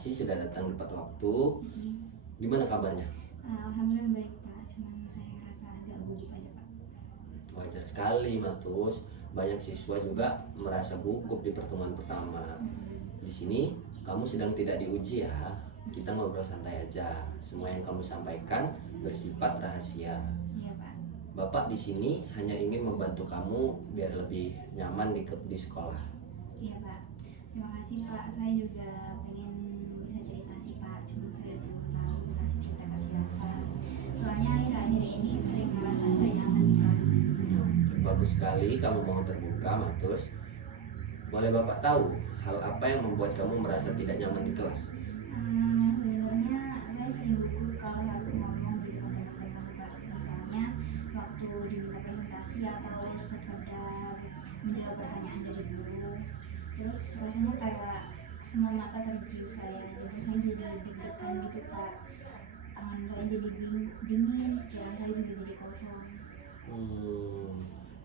kasih sudah datang tepat waktu. Gimana kabarnya? Alhamdulillah baik Pak, cuman saya ngerasa agak gugup aja Pak. Wajar sekali Matus, banyak siswa juga merasa gugup di pertemuan pertama. Di sini kamu sedang tidak diuji ya, kita ngobrol santai aja. Semua yang kamu sampaikan bersifat rahasia. Iya Pak. Bapak di sini hanya ingin membantu kamu biar lebih nyaman di sekolah. Iya Pak. Terima kasih Pak. Saya juga pengen bisa cerita sih Pak, cuman saya belum tahu harus cerita ke siapa. Soalnya akhir-akhir ini sering ngerasa gak nyaman di kelas. Bagus sekali kamu mau terbuka, Matus. Boleh Bapak tahu hal apa yang membuat kamu merasa tidak nyaman di kelas? Sebenarnya saya sering gugup kalau harus ngomong di depan teman-teman Pak. Misalnya waktu diminta presentasi atau sekedar menjawab pertanyaan dari guru. Terus rasanya kayak semua mata tertuju saya, jadi saya jadi deg-degan gitu Pak. Tangan saya jadi dingin, pikiran saya juga jadi kosong.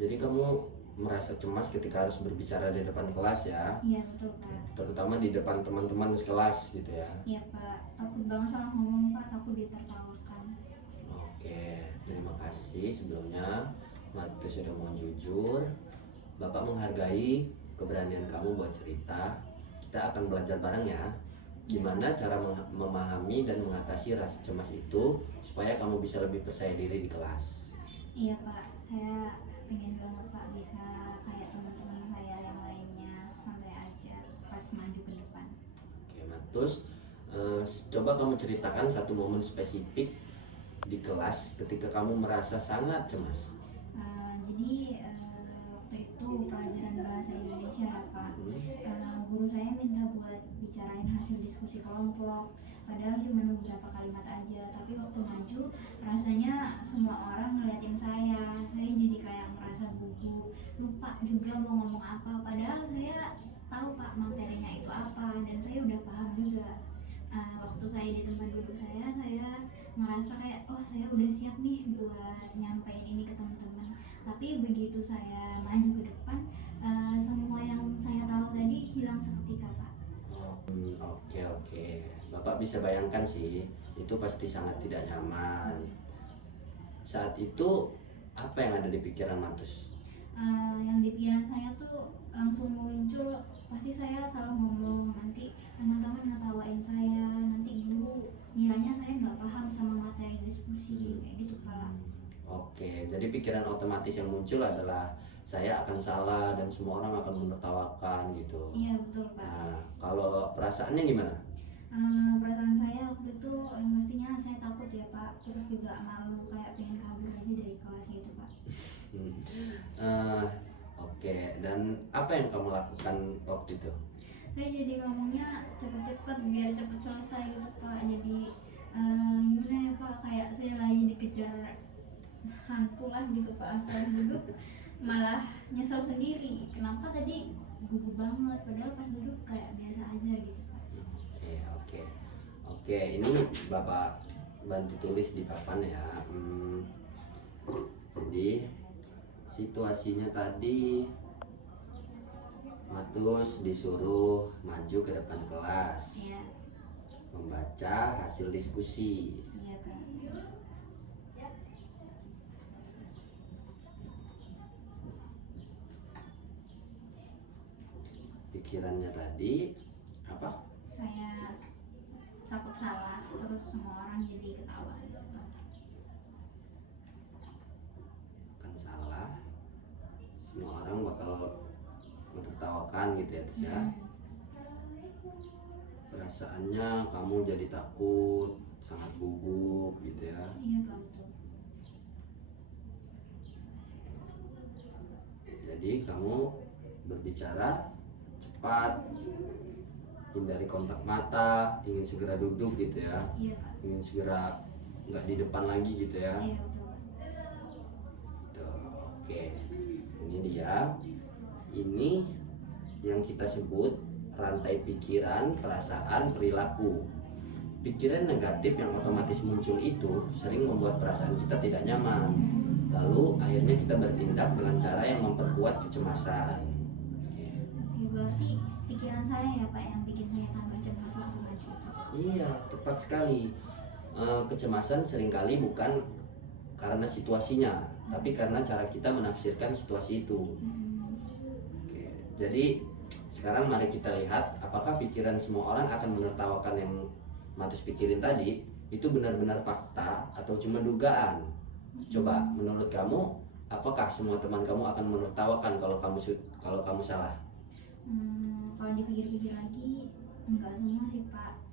Jadi kamu merasa cemas ketika harus berbicara di depan kelas ya? Iya betul Pak. Terutama di depan teman-teman sekelas gitu ya? Iya Pak, takut banget salah ngomong Pak, takut ditertawakan. Oke, terima kasih sebelumnya. Matus sudah mau jujur. Bapak menghargai keberanian kamu buat cerita. Kita akan belajar bareng ya, gimana cara memahami dan mengatasi rasa cemas itu supaya kamu bisa lebih percaya diri di kelas. Iya Pak, saya pengen banget Pak bisa kayak teman-teman saya yang lainnya, santai aja pas maju ke depan. Oke Matus, coba kamu ceritakan satu momen spesifik di kelas ketika kamu merasa sangat cemas. Jadi waktu itu pelajaran bahasa Indonesia ya Pak. Guru saya minta buat bicarain hasil diskusi kelompok. Padahal cuma beberapa kalimat aja, tapi waktu maju rasanya semua orang ngeliatin saya. Saya jadi kayak merasa gugup, lupa juga mau ngomong apa. Padahal saya tahu Pak materinya itu apa dan saya udah paham juga. Waktu saya di tempat duduk saya ngerasa kayak oh saya udah siap nih buat nyampein ini ke teman-teman. Tapi begitu saya maju ke depan, semua yang saya tahu tadi hilang seketika Pak. Oke. Bapak bisa bayangkan sih, itu pasti sangat tidak nyaman. Saat itu apa yang ada di pikiran Matus? Yang di pikiran saya tuh langsung muncul, pasti saya salah ngomong, nanti teman-teman ngetawain saya, nanti guru ngiranya saya nggak paham sama materi diskusi, kayak gitu Pak. Oke, jadi pikiran otomatis yang muncul adalah saya akan salah dan semua orang akan menertawakan gitu. Iya betul Pak. Nah, kalau perasaannya gimana? Perasaan saya waktu itu yang pastinya saya takut ya Pak, terus juga malu kayak pengen kabur aja dari kelas gitu Pak. Oke, dan apa yang kamu lakukan waktu itu? Saya jadi ngomongnya cepet-cepet biar cepet selesai gitu Pak. Jadi gimana ya Pak, kayak saya lagi dikejar hantu lah gitu Pak. Saya duduk malah nyesel sendiri, kenapa tadi gugup banget, padahal pas duduk kayak biasa aja gitu Pak. Oke, ini Bapak bantu tulis di papan ya. Jadi situasinya tadi Matus disuruh maju ke depan kelas, Iya. membaca hasil diskusi. Iya Pak. Pikirannya tadi apa? Saya takut salah, terus semua orang jadi ketawa gitu Pak. Kan salah, semua orang bakal menertawakan gitu ya, terus ya. Perasaannya kamu jadi takut, sangat gugup gitu ya. Iya Pak betul. Jadi kamu berbicara cepat, hindari kontak mata, ingin segera duduk gitu ya. Iya Pak. Ingin segera nggak di depan lagi gitu ya. Iya betul Pak. Tuh, oke. Ini dia. Ini yang kita sebut rantai pikiran, perasaan, perilaku. Pikiran negatif yang otomatis muncul itu sering membuat perasaan kita tidak nyaman. Lalu akhirnya kita bertindak dengan cara yang memperkuat kecemasan. Oke, berarti pikiran saya ya Pak yang bikin saya tambah cemas waktu maju itu. Iya, tepat sekali. Kecemasan seringkali bukan karena situasinya, tapi karena cara kita menafsirkan situasi itu. Oke, jadi sekarang mari kita lihat apakah pikiran semua orang akan menertawakan yang Matus pikirin tadi itu benar-benar fakta atau cuma dugaan. Coba menurut kamu, apakah semua teman kamu akan menertawakan kalau kamu salah? Kalau dipikir-pikir lagi, enggak semua sih Pak.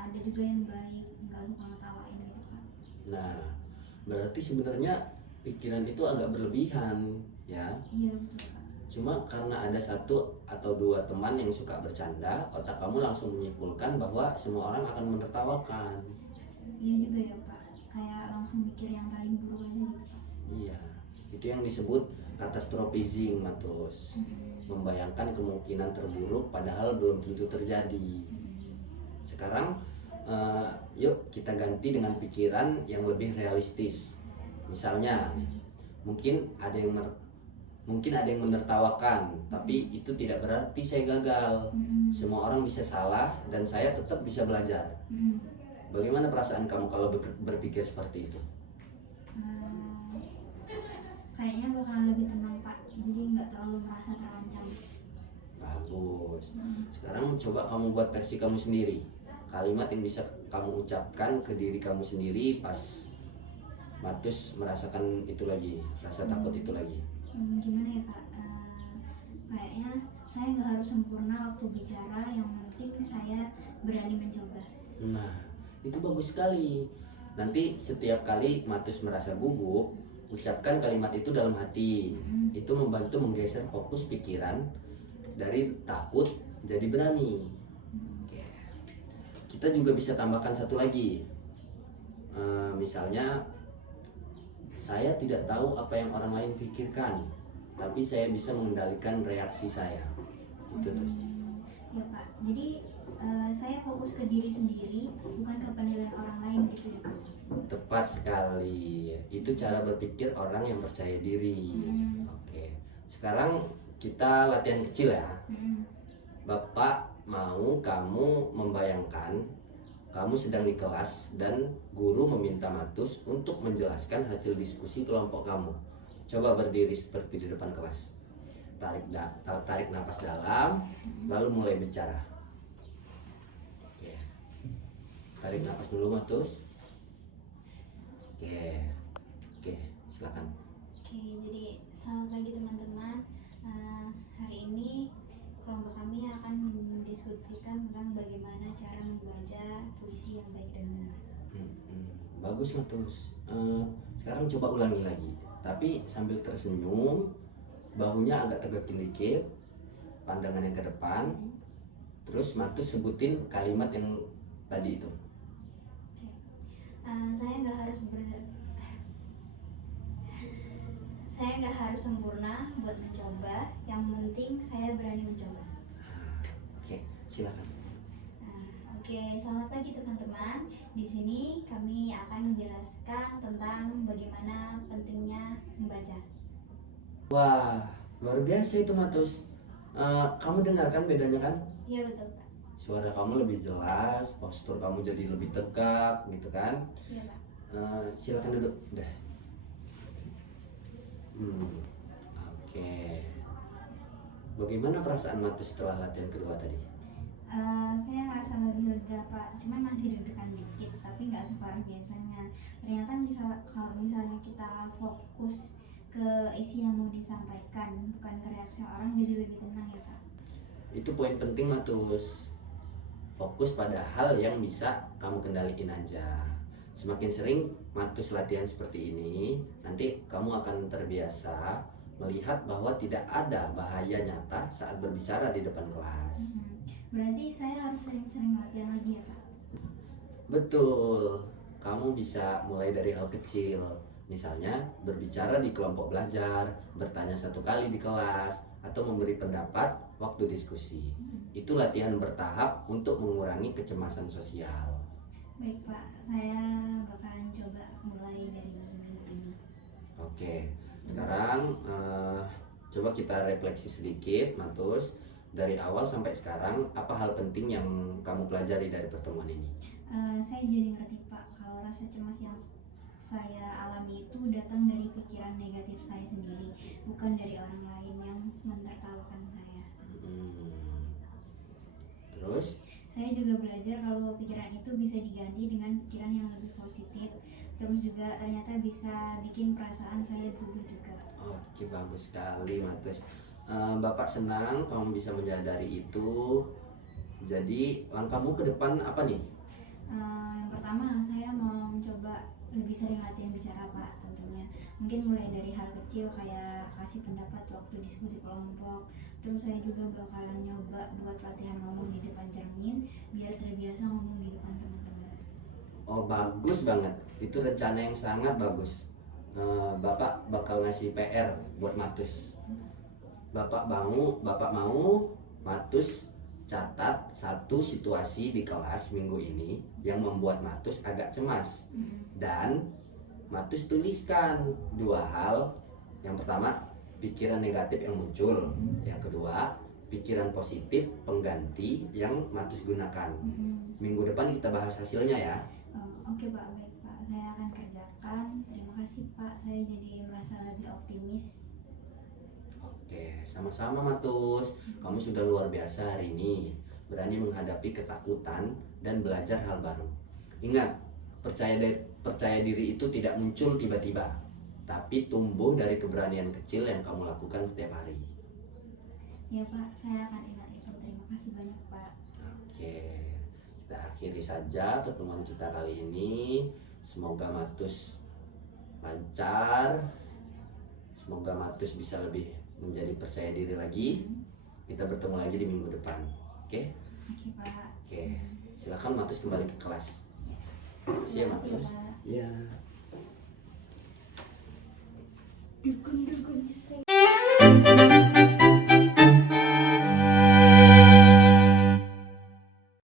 Ada juga yang baik, enggak suka ngetawain gitu Pak. Nah, berarti sebenarnya pikiran itu agak berlebihan, ya. Iya betul Pak. Cuma karena ada satu atau dua teman yang suka bercanda, otak kamu langsung menyimpulkan bahwa semua orang akan menertawakan. Iya juga ya Pak, kayak langsung mikir yang paling buruk aja gitu Pak. Iya, itu yang disebut catastrophizing, Matus. Membayangkan kemungkinan terburuk padahal belum tentu terjadi. Sekarang yuk kita ganti dengan pikiran yang lebih realistis. Misalnya, mungkin ada yang menertawakan, tapi itu tidak berarti saya gagal. Semua orang bisa salah dan saya tetap bisa belajar. Bagaimana perasaan kamu kalau berpikir seperti itu? Kayaknya bakalan lebih tenang Pak, jadi nggak terlalu merasa terancam. Bagus. Sekarang coba kamu buat versi kamu sendiri. Kalimat yang bisa kamu ucapkan ke diri kamu sendiri pas Matus merasakan itu lagi, rasa takut itu lagi. Gimana ya Pak? Kayaknya saya nggak harus sempurna waktu bicara, yang penting saya berani mencoba. Nah, itu bagus sekali. Nanti setiap kali Matus merasa gugup, ucapkan kalimat itu dalam hati. Itu membantu menggeser fokus pikiran dari takut jadi berani. Kita juga bisa tambahkan satu lagi. Misalnya, saya tidak tahu apa yang orang lain pikirkan, tapi saya bisa mengendalikan reaksi saya. Itu terus. Ya Pak, jadi saya fokus ke diri sendiri, bukan ke penilaian orang lain gitu ya Pak. Tepat sekali. Itu cara berpikir orang yang percaya diri. Oke. Sekarang kita latihan kecil ya. Bapak mau kamu membayangkan kamu sedang di kelas dan guru meminta Matus untuk menjelaskan hasil diskusi kelompok kamu. Coba berdiri seperti di depan kelas. Tarik napas dalam, lalu mulai bicara. Oke. Tarik napas dulu Matus. Oke, silakan. Oke, jadi selamat pagi teman-teman. Hari ini kelompok kami akan mendiskusikan tentang bagaimana cara membaca puisi yang baik dan benar. Bagus Matus. Sekarang coba ulangi lagi, tapi sambil tersenyum, bahunya agak tegakin dikit, pandangan yang ke depan. Terus Matus sebutin kalimat yang tadi itu. Saya nggak harus sempurna buat mencoba, yang penting saya berani mencoba. Oke, silakan. Oke, selamat pagi teman-teman. Di sini kami akan menjelaskan tentang bagaimana pentingnya membaca. Wah, luar biasa itu Matus. Kamu dengarkan bedanya kan? Iya betul Pak. Suara kamu lebih jelas, postur kamu jadi lebih tegak gitu kan? Iya Pak. Silakan duduk. Udah. Oke. Bagaimana perasaan Matus setelah latihan kedua tadi? Saya ngerasa lebih lega Pak, cuman masih deg-degan dikit, tapi nggak separah biasanya. Ternyata kalau misalnya kita fokus ke isi yang mau disampaikan, bukan ke reaksi orang, jadi lebih tenang ya Pak. Itu poin penting Matus. Fokus pada hal yang bisa kamu kendaliin aja. Semakin sering Matus latihan seperti ini, nanti kamu akan terbiasa melihat bahwa tidak ada bahaya nyata saat berbicara di depan kelas. Berarti saya harus sering-sering latihan lagi ya Pak? Betul. Kamu bisa mulai dari hal kecil. Misalnya berbicara di kelompok belajar, bertanya satu kali di kelas, atau memberi pendapat waktu diskusi. Itu latihan bertahap untuk mengurangi kecemasan sosial. Baik Pak, saya bakalan coba mulai dari minggu ini. Oke, sekarang coba kita refleksi sedikit, Matus. dari awal sampai sekarang, apa hal penting yang kamu pelajari dari pertemuan ini? Saya jadi ngerti Pak, kalau rasa cemas yang saya alami itu datang dari pikiran negatif saya sendiri, bukan dari orang lain yang mentertawakan saya. Terus? Saya juga belajar kalau pikiran itu bisa diganti dengan pikiran yang lebih positif. Terus juga ternyata bisa bikin perasaan saya berubah juga. Oke, bagus sekali Matus. Bapak senang kamu bisa menyadari itu. Jadi langkahmu ke depan apa nih? Yang pertama saya mau mencoba lebih sering latihan bicara Pak, tentunya mungkin mulai dari hal kecil kayak kasih pendapat waktu diskusi kelompok. Terus saya juga bakalan nyoba buat latihan ngomong di depan cermin biar terbiasa ngomong di depan teman-teman. Oh, bagus banget. Itu rencana yang sangat bagus. Bapak bakal ngasih PR buat Matus. Bapak mau Matus catat satu situasi di kelas minggu ini yang membuat Matus agak cemas. Dan Matus tuliskan dua hal. Yang pertama, pikiran negatif yang muncul. Yang kedua, pikiran positif pengganti yang Matus gunakan. Minggu depan kita bahas hasilnya ya. Oke Pak, baik Pak, saya akan kerjakan. Terima kasih Pak, saya jadi merasa lebih optimis. Oke, sama-sama Matus. Kamu sudah luar biasa hari ini, berani menghadapi ketakutan dan belajar hal baru. Ingat, percaya diri itu tidak muncul tiba-tiba, tapi tumbuh dari keberanian kecil yang kamu lakukan setiap hari. Ya Pak, saya akan ingat itu. Terima kasih banyak Pak. Oke, kita akhiri saja pertemuan kita kali ini. Semoga Matus lancar, semoga Matus bisa lebih menjadi percaya diri lagi. Kita bertemu lagi di minggu depan. Oke? Oke Pak. Oke, silakan Matus kembali ke kelas. Terima kasih ya Matus. Iya. Dukun-dukun